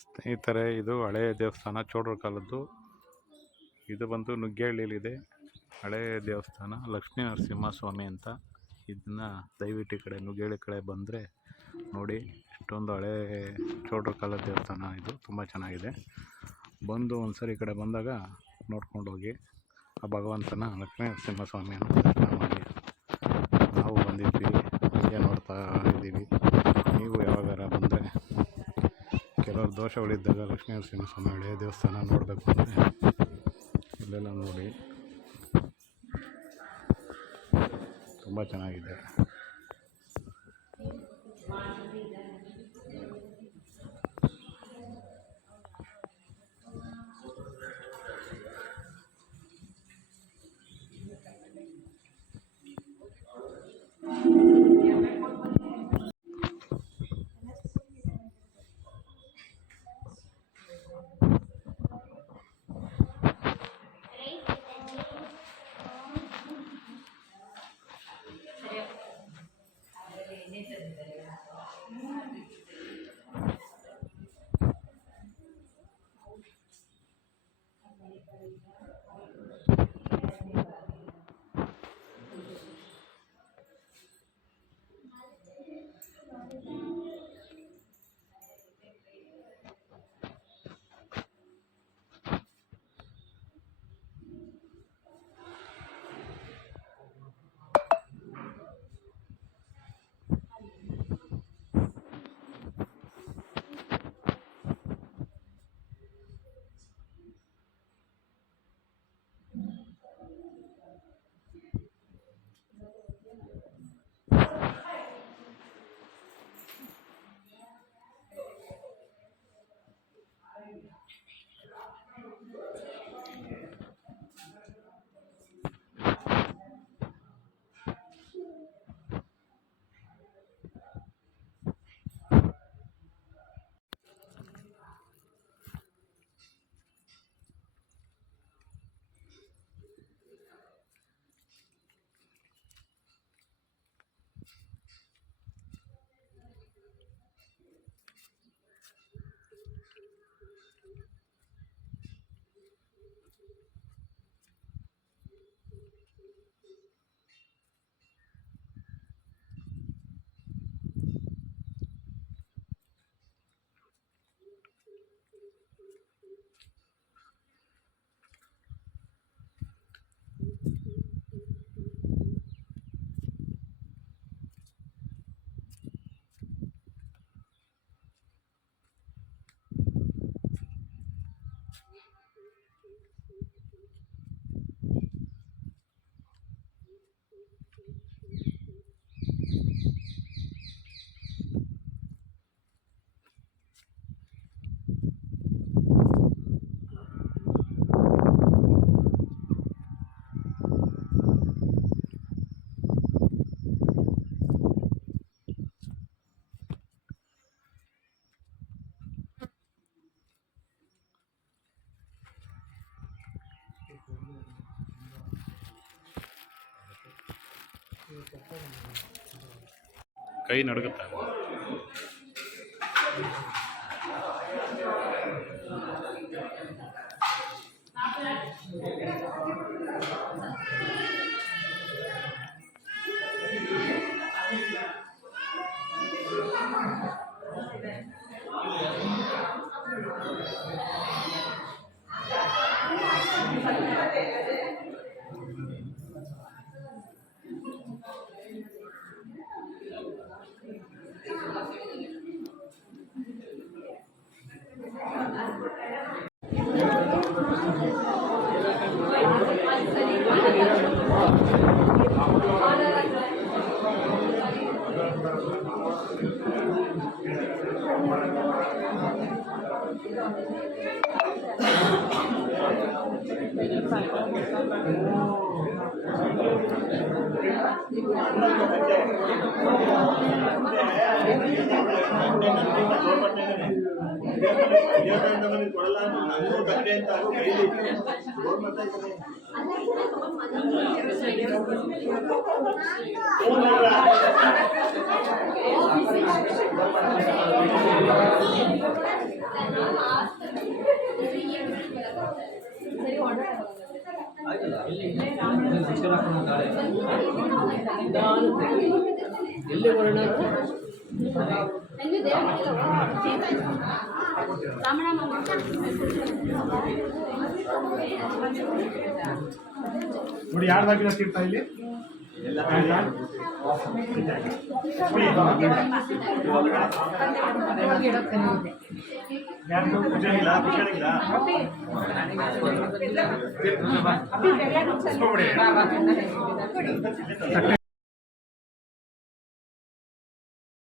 ಸ್ನೇಹಿತರೆ, ಇದು ಹಳೆಯ ದೇವಸ್ಥಾನ, ಚೋಳರ ಕಾಲದ್ದು. ಇದು ಬಂದು ನುಗ್ಗೇಹಳ್ಳಿಲಿದೆ. ಹಳೆಯ ದೇವಸ್ಥಾನ ಲಕ್ಷ್ಮೀ ನರಸಿಂಹಸ್ವಾಮಿ ಅಂತ. ಇದನ್ನ ದಯವಿಟ್ಟು ಈ ಕಡೆ ನುಗ್ಗೇಹಳ್ಳಿ ಕಡೆ ಬಂದರೆ ನೋಡಿ. ಇಷ್ಟೊಂದು ಹಳೆ ಚೋಳರ ಕಾಲದ ದೇವಸ್ಥಾನ ಇದು. ತುಂಬ ಚೆನ್ನಾಗಿದೆ. ಬಂದು ಒಂದ್ಸರಿ ಈ ಕಡೆ ಬಂದಾಗ ನೋಡ್ಕೊಂಡು ಹೋಗಿ. ಆ ಭಗವಂತನ ಲಕ್ಷ್ಮೀ ನರಸಿಂಹಸ್ವಾಮಿಯನ್ನು ದರ್ಶನ ಮಾಡಿ. ನಾವು ಬಂದಿದ್ವಿ, ಹೀಗೆ ನೋಡ್ತಾ ಇದ್ದೀವಿ. ನೀವು ಯಾವಾಗಾರ ಬಂದರೆ ಕೆಲವರು ದೋಷಗಳಿದ್ದಾಗ ಲಕ್ಷ್ಮೀ ನರಸಿಂಹಸ್ವಾಮಿ ಹಳೆಯ ದೇವಸ್ಥಾನ ನೋಡಬೇಕು ಅಂದರೆ ಇಲ್ಲೆಲ್ಲ ನೋಡಿ. ತುಂಬ ಚೆನ್ನಾಗಿದೆ. ಕೈ ನಡುಗುತ್ತಾ? ದೇವಸ್ಥಾನದ ಮನೆ ಕೊಡಲ್ಲ ಅಂತ ನನಗೂ ಕಟ್ಟೆ ಅಂತ ಎಲ್ಲಿ ಬರೋಣ ನೋಡಿ ಯಾರ್ದಾಗಿರೋ ತೀರ್ಥ ಇಲ್ಲಿ ಯಾರ್ದು ಪೂಜೆಗಿಲ್ಲ ಪೂಜೆಗಿಲ್ಲ